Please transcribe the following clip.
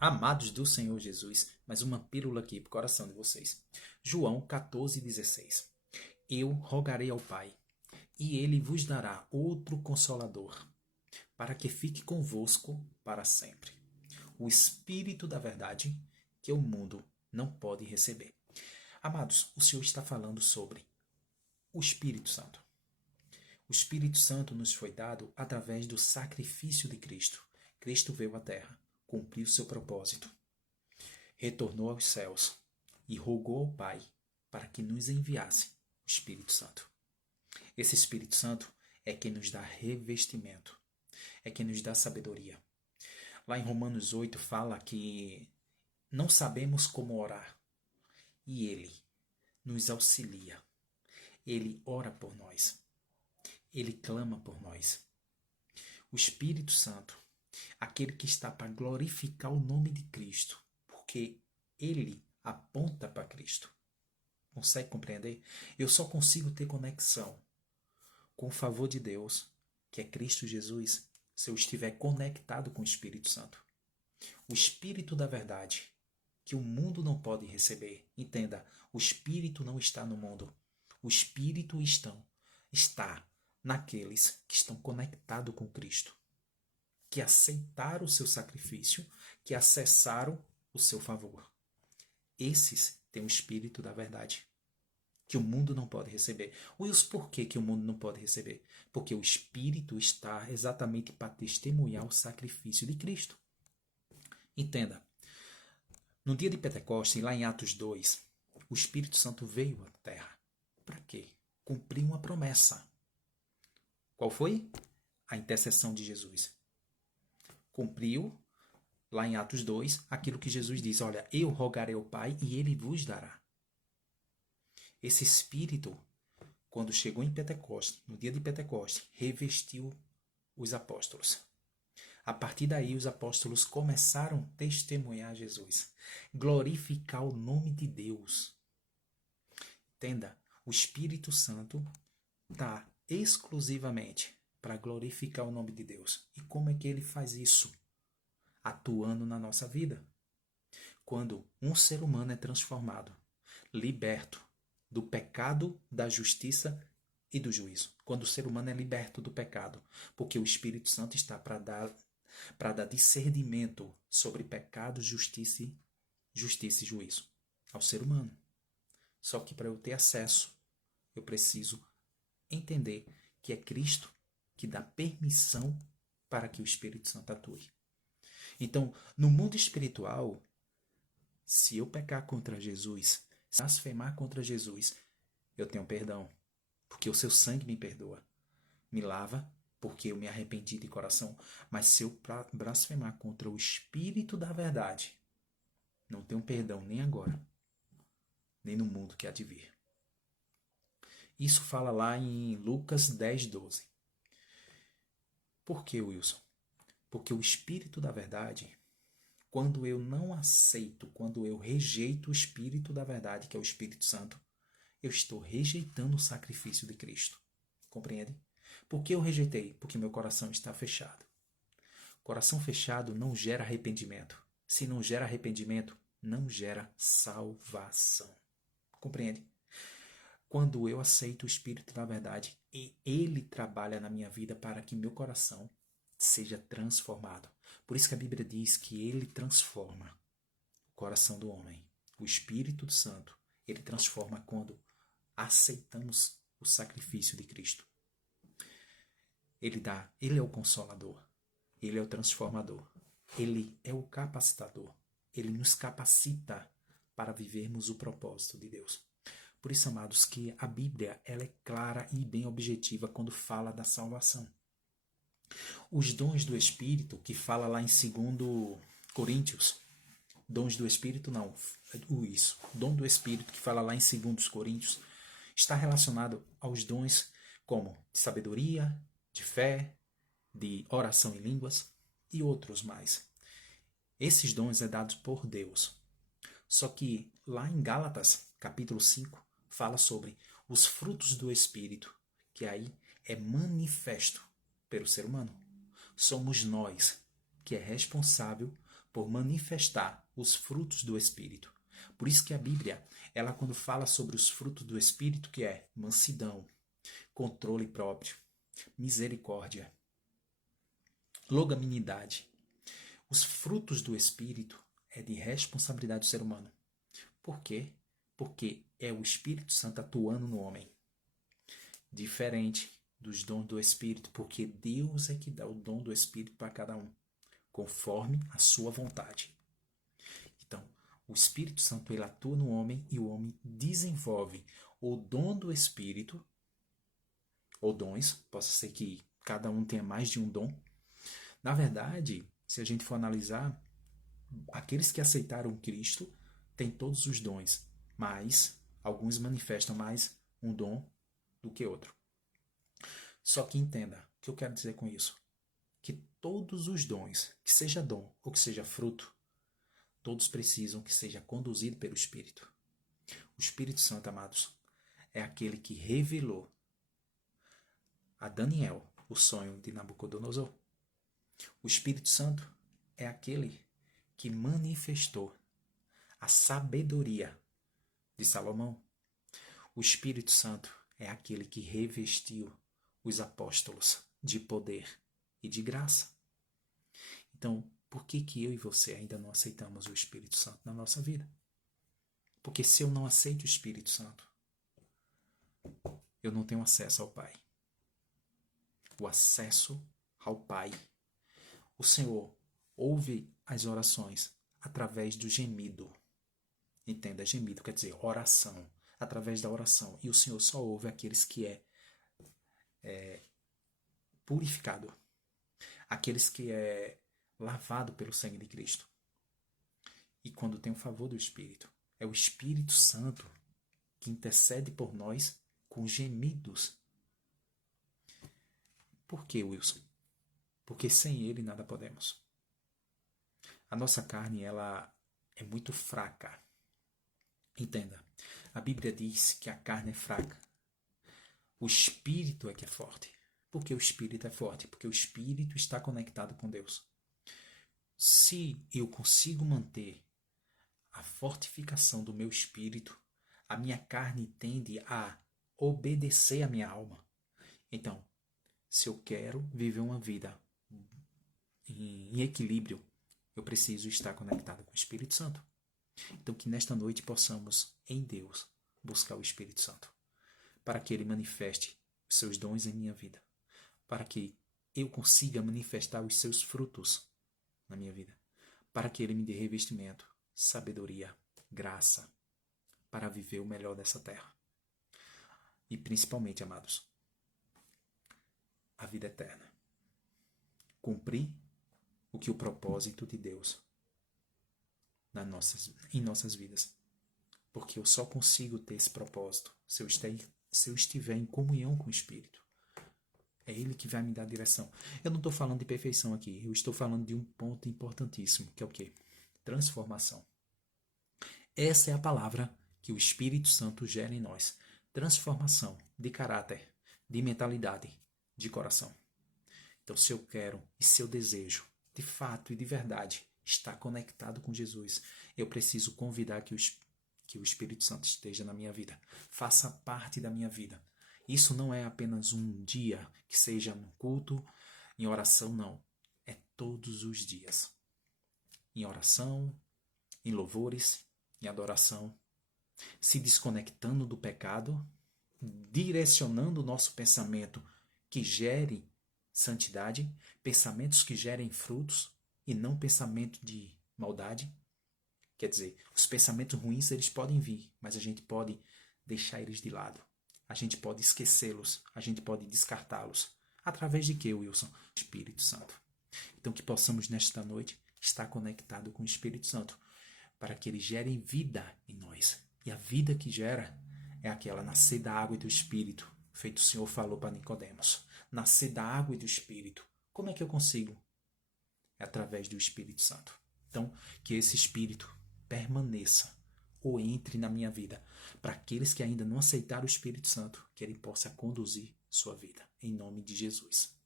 Amados do Senhor Jesus, mais uma pílula aqui para o coração de vocês. João 14,16. Eu rogarei ao Pai, e ele vos dará outro consolador, para que fique convosco para sempre. O Espírito da verdade, que o mundo não pode receber. Amados, o Senhor está falando sobre o Espírito Santo. O Espírito Santo nos foi dado através do sacrifício de Cristo. Cristo veio à terra, cumpriu seu propósito, retornou aos céus e rogou ao Pai para que nos enviasse o Espírito Santo. Esse Espírito Santo é quem nos dá revestimento, é quem nos dá sabedoria. Lá em Romanos 8 fala que não sabemos como orar e Ele nos auxilia. Ele ora por nós. Ele clama por nós. O Espírito Santo, aquele que está para glorificar o nome de Cristo, porque ele aponta para Cristo. Consegue compreender? Eu só consigo ter conexão com o favor de Deus, que é Cristo Jesus, se eu estiver conectado com o Espírito Santo. O Espírito da verdade, que o mundo não pode receber. Entenda, o Espírito não está no mundo. O Espírito está naqueles que estão conectados com Cristo, que aceitaram o seu sacrifício, que acessaram o seu favor. Esses têm o Espírito da verdade, que o mundo não pode receber. Wilson, por que o mundo não pode receber? Porque o Espírito está exatamente para testemunhar o sacrifício de Cristo. Entenda, no dia de Pentecostes, lá em Atos 2, o Espírito Santo veio à terra. Para quê? Cumprir uma promessa. Qual foi? A intercessão de Jesus. Cumpriu, lá em Atos 2, aquilo que Jesus diz: olha, eu rogarei ao Pai e ele vos dará. Esse Espírito, quando chegou em Pentecostes, no dia de Pentecostes, revestiu os apóstolos. A partir daí, os apóstolos começaram a testemunhar Jesus, glorificar o nome de Deus. Entenda, o Espírito Santo está exclusivamente para glorificar o nome de Deus. E como é que ele faz isso? Atuando na nossa vida. Quando um ser humano é transformado, liberto do pecado, da justiça e do juízo. Quando o ser humano é liberto do pecado, porque o Espírito Santo está para dar discernimento sobre pecado, justiça e juízo ao ser humano. Só que para eu ter acesso, eu preciso entender que é Cristo que dá permissão para que o Espírito Santo atue. Então, no mundo espiritual, se eu pecar contra Jesus, se blasfemar contra Jesus, eu tenho perdão, porque o seu sangue me perdoa, me lava, porque eu me arrependi de coração. Mas se eu blasfemar contra o Espírito da verdade, não tenho perdão nem agora, nem no mundo que há de vir. Isso fala lá em Lucas 10:12. Por que, Wilson? Porque o Espírito da verdade, quando eu não aceito, quando eu rejeito o Espírito da verdade, que é o Espírito Santo, eu estou rejeitando o sacrifício de Cristo. Compreende? Por que eu rejeitei? Porque meu coração está fechado. Coração fechado não gera arrependimento. Se não gera arrependimento, não gera salvação. Compreende? Quando eu aceito o Espírito da verdade, e ele trabalha na minha vida para que meu coração seja transformado. Por isso que a Bíblia diz que ele transforma o coração do homem. O Espírito Santo, ele transforma quando aceitamos o sacrifício de Cristo. Ele é o consolador, ele é o transformador, ele é o capacitador, ele nos capacita para vivermos o propósito de Deus. Por isso, amados, que a Bíblia ela é clara e bem objetiva quando fala da salvação. Os dons do Espírito, que fala lá em 2 Coríntios, dons do Espírito não, dom do Espírito que fala lá em 2 Coríntios, está relacionado aos dons como de sabedoria, de fé, de oração em línguas e outros mais. Esses dons é dados por Deus. Só que lá em Gálatas, capítulo 5, fala sobre os frutos do Espírito, que aí é manifesto pelo ser humano. Somos nós que é responsável por manifestar os frutos do Espírito. Por isso que a Bíblia, ela quando fala sobre os frutos do Espírito, que é mansidão, controle próprio, misericórdia, longanimidade. Os frutos do Espírito é de responsabilidade do ser humano. Por quê? Porque é o Espírito Santo atuando no homem. Diferente dos dons do Espírito, porque Deus é que dá o dom do Espírito para cada um, conforme a sua vontade. Então, o Espírito Santo ele atua no homem e o homem desenvolve o dom do Espírito, ou dons, possa ser que cada um tenha mais de um dom. Na verdade, se a gente for analisar, aqueles que aceitaram Cristo têm todos os dons, mas alguns manifestam mais um dom do que outro. Só que entenda o que eu quero dizer com isso. Que todos os dons, que seja dom ou que seja fruto, todos precisam que seja conduzido pelo Espírito. O Espírito Santo, amados, é aquele que revelou a Daniel o sonho de Nabucodonosor. O Espírito Santo é aquele que manifestou a sabedoria de Salomão. O Espírito Santo é aquele que revestiu os apóstolos de poder e de graça. Então, por que eu e você ainda não aceitamos o Espírito Santo na nossa vida? Porque se eu não aceito o Espírito Santo, eu não tenho acesso ao Pai. O acesso ao Pai. O Senhor ouve as orações através do gemido. Entenda, gemido quer dizer oração. Através da oração. E o Senhor só ouve aqueles que é purificado. Aqueles que é lavado pelo sangue de Cristo. E quando tem o favor do Espírito, é o Espírito Santo que intercede por nós com gemidos. Por que, Wilson? Porque sem ele nada podemos. A nossa carne, ela é muito fraca. Entenda, a Bíblia diz que a carne é fraca. O Espírito é que é forte. Por que o Espírito é forte? Porque o Espírito está conectado com Deus. Se eu consigo manter a fortificação do meu espírito, a minha carne tende a obedecer à minha alma. Então, se eu quero viver uma vida em equilíbrio, eu preciso estar conectado com o Espírito Santo. Então, que nesta noite possamos, em Deus, buscar o Espírito Santo, para que Ele manifeste os seus dons em minha vida, para que eu consiga manifestar os seus frutos na minha vida, para que Ele me dê revestimento, sabedoria, graça, para viver o melhor dessa terra. E principalmente, amados, a vida eterna. Cumprir o que o propósito de Deus em nossas vidas. Porque eu só consigo ter esse propósito se eu estiver em comunhão com o Espírito. É Ele que vai me dar a direção. Eu não estou falando de perfeição aqui. Eu estou falando de um ponto importantíssimo, que é o quê? Transformação. Essa é a palavra que o Espírito Santo gera em nós. Transformação de caráter, de mentalidade, de coração. Então, se eu quero e se eu desejo, de fato e de verdade, estar conectado com Jesus, eu preciso convidar que o Espírito Santo esteja na minha vida. Faça parte da minha vida. Isso não é apenas um dia, que seja no culto, em oração, não. É todos os dias. Em oração, em louvores, em adoração, se desconectando do pecado, direcionando o nosso pensamento que gere santidade, pensamentos que gerem frutos e não pensamento de maldade. Quer dizer, os pensamentos ruins eles podem vir, mas a gente pode deixar eles de lado. A gente pode esquecê-los, a gente pode descartá-los. Através de quê, Wilson? Espírito Santo. Então que possamos nesta noite estar conectado com o Espírito Santo, para que ele gere vida em nós. E a vida que gera é aquela nascer da água e do Espírito, feito o Senhor falou para Nicodemos. Nascer da água e do Espírito. Como é que eu consigo? É através do Espírito Santo. Então, que esse Espírito permaneça ou entre na minha vida, para aqueles que ainda não aceitaram o Espírito Santo, que ele possa conduzir sua vida. Em nome de Jesus.